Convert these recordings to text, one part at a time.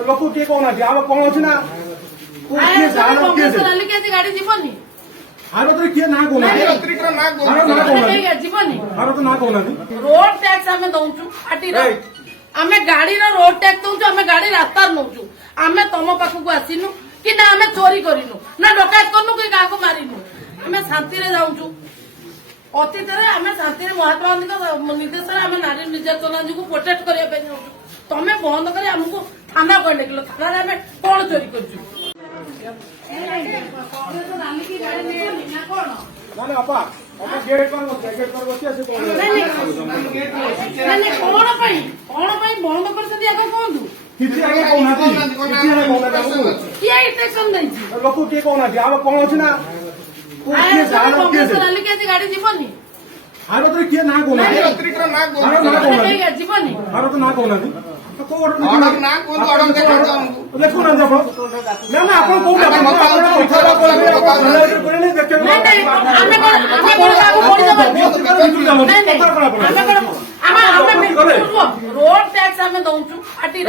लोक किए कहना आम कौन अच्छी ना गाड़ी जीवनी भारत किए ना कहना भारत ना कहना रोड टैक्स आम दौचु पार्टी आम गाड़ी रोड टैक्स दौचु आम गाड़ी रास्ता नौचु आम तुम पाखक आसीनु कि ना आम चोरी करूँ ना डकायत करूँ कि क्या मारिनु आम शांति जाऊँ अतीत आम शांति महात्मा गांधी निर्देश आम नारी निर्यातना जो प्रोटेक्ट करने तमें बंद कर आमको थाना कह डाकिल थाना आम कौन चोरी कर बंद कर लोक किए कहना आम कौन अच्छी ना गाड़ी जीवनी भारत किए ना कहना जीवनी भारत ना कहना देखो ना जब ना ना आप रोड टैक्स आम दौचु पार्टी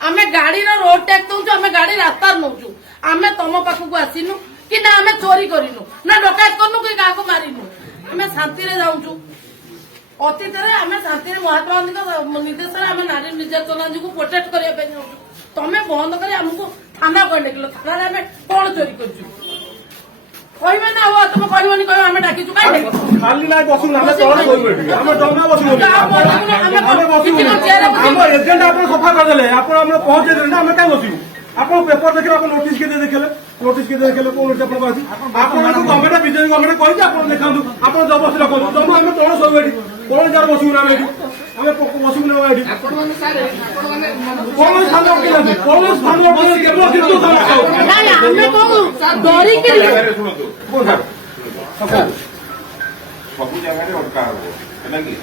आम गाड़ी रोड टैक्स दौचु आम गाड़ी रास्ता नौचु आम तुम पाखक आसीनु कि ना आम चोरी करूँ ना डकायत करूँ कि क्या मारिनु आम शांति जाऊँ अतीत आम शांति महात्मा गांधी निर्देश आम नारी निर्यातना जो प्रोटेक्ट करने तमें बंद कर आमको थाना कह डाकिल थाना आम कौन चोरी कर कहबे ना हो तुम कहबनी कह आम डाकिचु खाली ना बसु ना एजेंट आप सफा करदे आप पहुंचे आम क्या बसू आप पेपर देखे आप नोटिस के देखे नोटिस के देखे कौन गवर्नमेंट बीजेपी गवर्नमेंट कही आप देखा आप जबरदस्ती रखो जब आम कौन सब कौन जार बसू ना आम बसू ना ସବୁ ଜାଗାରେ ଅଟକା ହବ ହେଲା କି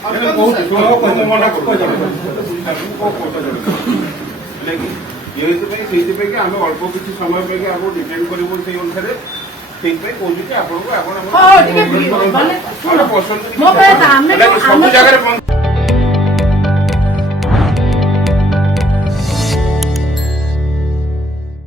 ସେଇଥିପାଇଁ କି ଆମେ ଅଳ୍ପ କିଛି ସମୟ ପାଇଁ ଆମକୁ ଡିପେଣ୍ଡ କରିବୁ ସେଇ ଅନୁସାରେ ସେଇଥିପାଇଁ କହୁଛୁ କି ଆପଣଙ୍କୁ ଆପଣ ସବୁ ଜାଗାରେ